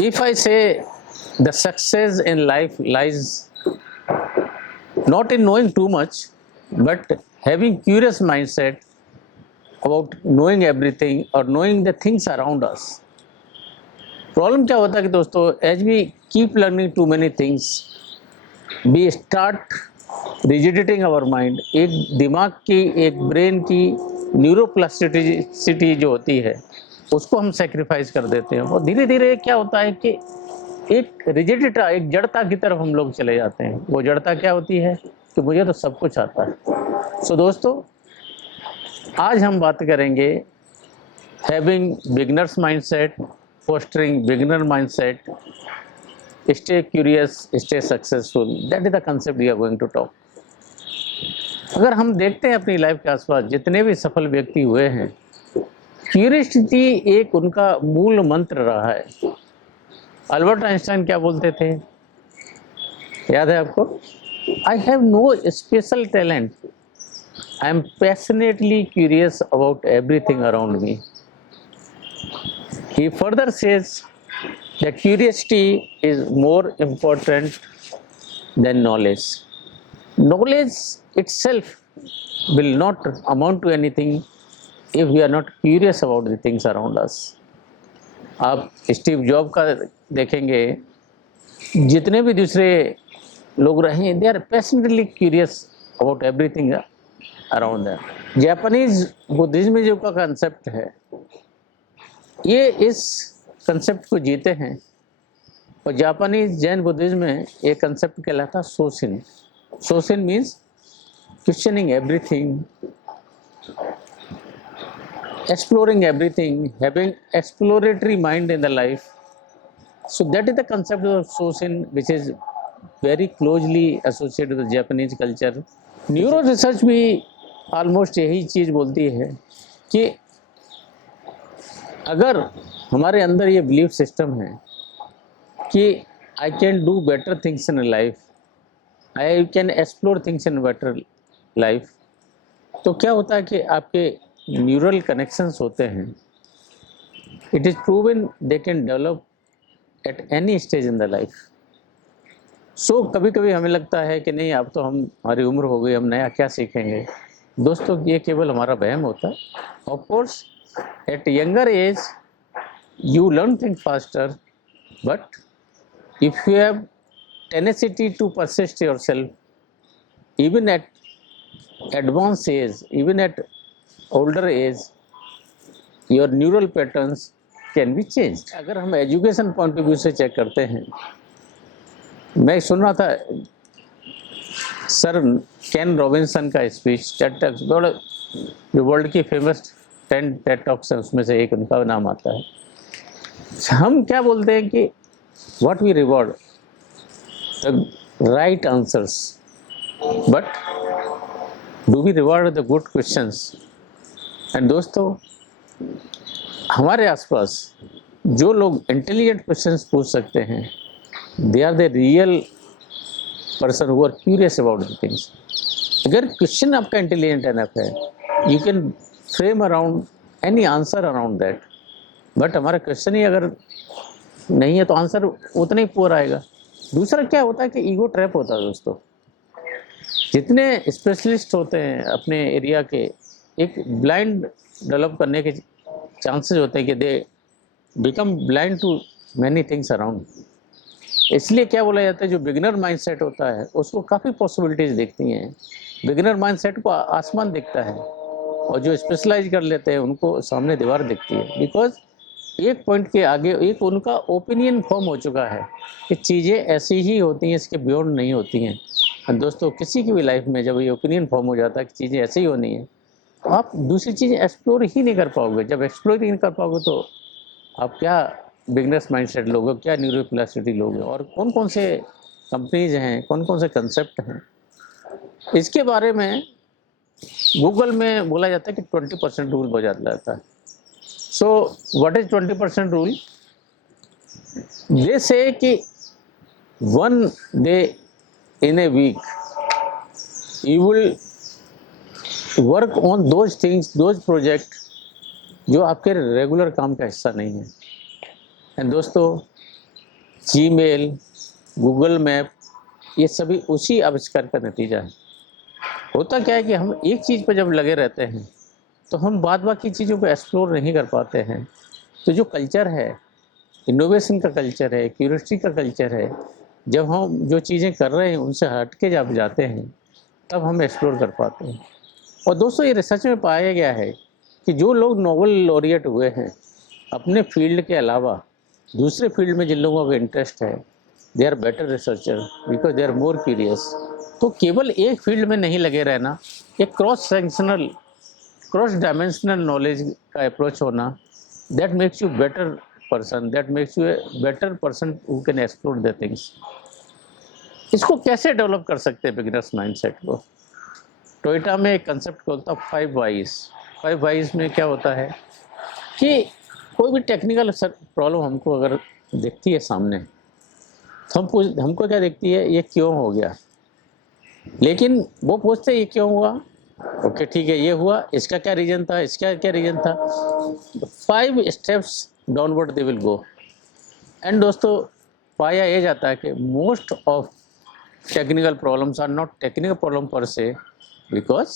If I say the success in life lies not in knowing too much, but having curious mindset about knowing everything or knowing the things around us. Problem क्या होता है कि दोस्तों, as we keep learning too many things we start rigiditing our mind. एक दिमाग की, एक brain की न्यूरोप्लास्टिसिटी जो होती है उसको हम सेक्रीफाइस कर देते हैं और धीरे धीरे क्या होता है कि एक रिजिडिटा, एक जड़ता की तरफ हम लोग चले जाते हैं। वो जड़ता क्या होती है कि मुझे तो सब कुछ आता है। सो दोस्तों, आज हम बात करेंगे having beginners mindset, fostering beginner mindset, stay curious, stay successful. That is the concept we are going to talk. अगर हम देखते हैं अपनी लाइफ के आसपास जितने भी सफल व्यक्ति हुए हैं, क्यूरियोसिटी एक उनका मूल मंत्र रहा है। अल्बर्ट आइंस्टाइन क्या बोलते थे, याद है आपको? I have no special talent, I am passionately curious about everything around me. He further says that curiosity is more important than knowledge. Knowledge itself will not amount to anything if we are not curious about the things around us. आप Steve job का देखेंगे, जितने भी दूसरे लोग रहे, they are passionately curious about everything around them. Japanese Buddhism जो का कंसेप्ट है, ये इस कंसेप्ट को जीते हैं। और जापानीज जैन बुद्धिज्म में एक कंसेप्ट कहलाता है shoshin. Shoshin means questioning everything, exploring everything, having exploratory mind in the life. So that is the concept of shoshin which is very closely associated with Japanese culture. Neuro research भी almost यही चीज़ बोलती है कि अगर हमारे अंदर ये बिलीफ सिस्टम है कि I can do better things in life, I can explore things in better life, तो क्या होता है कि आपके न्यूरल कनेक्शंस होते हैं, it is proven they can develop at any stage in the life. So कभी कभी हमें लगता है कि नहीं, अब तो हमारी उम्र हो गई, हम नया क्या सीखेंगे। दोस्तों, ये केवल हमारा वहम होता है। Of course at younger age you learn things faster, but if you have tenacity to persist yourself, even at advanced age, even at older age, your neural patterns can be changed. अगर हम education point of view से check करते हैं, मैं सुन रहा था sir केन Robinson का speech, Ted talks, जो वर्ल्ड की फेमस 10 टेड टॉक्स है, उसमें से एक उनका नाम आता है। हम क्या बोलते हैं कि what we reward the right answers, but do we reward the good questions. And दोस्तों, हमारे आसपास जो लोग इंटेलिजेंट क्वेश्चंस पूछ सकते हैं, they are the real person who are curious about the things. अगर क्वेश्चन आपका इंटेलिजेंट एनफ है, you can frame around any answer around that. But हमारा क्वेश्चन ही अगर नहीं है तो आंसर उतना ही पुअर आएगा। दूसरा क्या होता है कि ईगो ट्रैप होता है दोस्तों। जितने स्पेशलिस्ट होते हैं अपने एरिया के, एक ब्लाइंड डेवलप करने के चांसेस होते हैं कि they become blind to many things around. इसलिए क्या बोला जाता है, जो बिगिनर माइंडसेट होता है उसको काफ़ी पॉसिबिलिटीज़ दिखती हैं। बिगिनर माइंडसेट को आसमान दिखता है, और जो स्पेशलाइज कर लेते हैं उनको सामने दीवार दिखती है। बिकॉज एक पॉइंट के आगे एक उनका ओपिनियन फॉर्म हो चुका है कि चीज़ें ऐसी ही होती हैं, इसके बियॉन्ड नहीं होती हैं। और दोस्तों, किसी की भी लाइफ में जब ये ओपिनियन फॉर्म हो जाता है कि चीज़ें ऐसी ही होनी है, तो आप दूसरी चीज़ें एक्सप्लोर ही नहीं कर पाओगे। जब एक्सप्लोर ही नहीं कर पाओगे तो आप क्या बिगनर्स माइंडसेट लोगे, क्या न्यूरोप्लास्टिसिटी लोगे, और कौन कौन से कंपनीज हैं, कौन कौन से कंसेप्ट हैं, इसके बारे में गूगल में बोला जाता है कि 20% रूल हो जाता है। So what is 20% rule? They say कि 1 day in a week you will work on those things, those project जो आपके रेगुलर काम का हिस्सा नहीं है। एंड दोस्तों, जीमेल, गूगल मैप, ये सभी उसी आविष्कार का नतीजा है। होता क्या है कि हम एक चीज़ पर जब लगे रहते हैं तो हम बाद बाकी चीज़ों को एक्सप्लोर नहीं कर पाते हैं। तो जो कल्चर है, इनोवेशन का कल्चर है, क्यूरियोसिटी का कल्चर है, जब हम जो चीज़ें कर रहे हैं उनसे हट के जब जाते हैं तब हम एक्सप्लोर कर पाते हैं। और दोस्तों, ये रिसर्च में पाया गया है कि जो लोग नोबेल लॉरिएट हुए हैं अपने फील्ड के अलावा दूसरे फील्ड में जिन लोगों का इंटरेस्ट है, they are better researcher because they are more curious. तो केवल एक फील्ड में नहीं लगे रहना, एक cross sectional, cross dimensional knowledge का अप्रोच होना, that makes you better person, that makes you a better person who can explore the things. इसको कैसे डेवलप कर सकते हैं बिगिनर्स माइंडसेट को? टोयोटा में एक कंसेप्ट होता है 5 वाइज। 5 वाइज में क्या होता है कि कोई भी टेक्निकल प्रॉब्लम हमको अगर दिखती है सामने तो हमको क्या दिखती है, ये क्यों हो गया। लेकिन वो पूछते हैं ये क्यों हुआ, ओके ठीक है ये हुआ, इसका क्या रीजन था, इसका क्या रीजन था। 5 steps downward they will go. And दोस्तों, पाया ये जाता है कि most of technical problems are not technical problem per se, because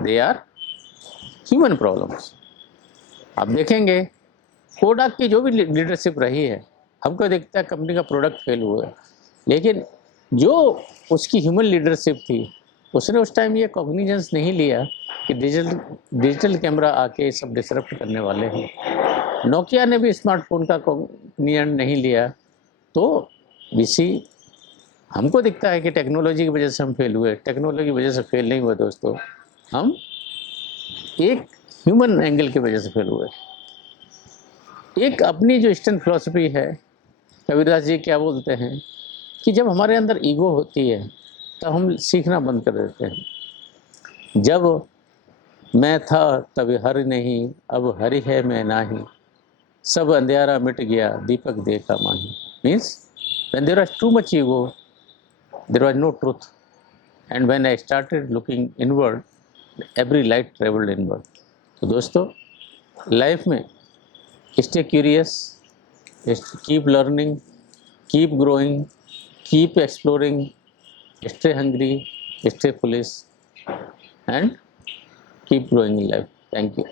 they are human problems. आप देखेंगे कोडाक की जो भी लीडरशिप रही है, हमको दिखता है कंपनी का प्रोडक्ट फेल हुआ है, लेकिन जो उसकी ह्यूमन लीडरशिप थी उसने उस टाइम ये कॉग्निजेंस नहीं लिया कि डिजिटल कैमरा आके सब डिसरप्ट करने वाले हैं। नोकिया ने भी स्मार्टफोन का कॉग्निजेंस नहीं लिया। तो बीसी हमको दिखता है कि टेक्नोलॉजी की वजह से हम फेल हुए, टेक्नोलॉजी की वजह से फेल नहीं हुए दोस्तों, हम एक ह्यूमन एंगल की वजह से फेल हुए। एक अपनी जो ईस्टर्न फिलॉसफी है, कबीरदास जी क्या बोलते हैं कि जब हमारे अंदर ईगो होती है तब हम सीखना बंद कर देते हैं। जब मैं था तब हरि नहीं, अब हरि है मैं नाही, सब अंधेरा मिट गया दीपक देखा माही। Means when there was too much ego, there was no truth, and when I started looking inward, every light traveled inward। तो दोस्तों, लाइफ में stay curious, keep learning, keep growing, keep exploring, stay hungry, stay foolish, and keep growing in life. Thank you.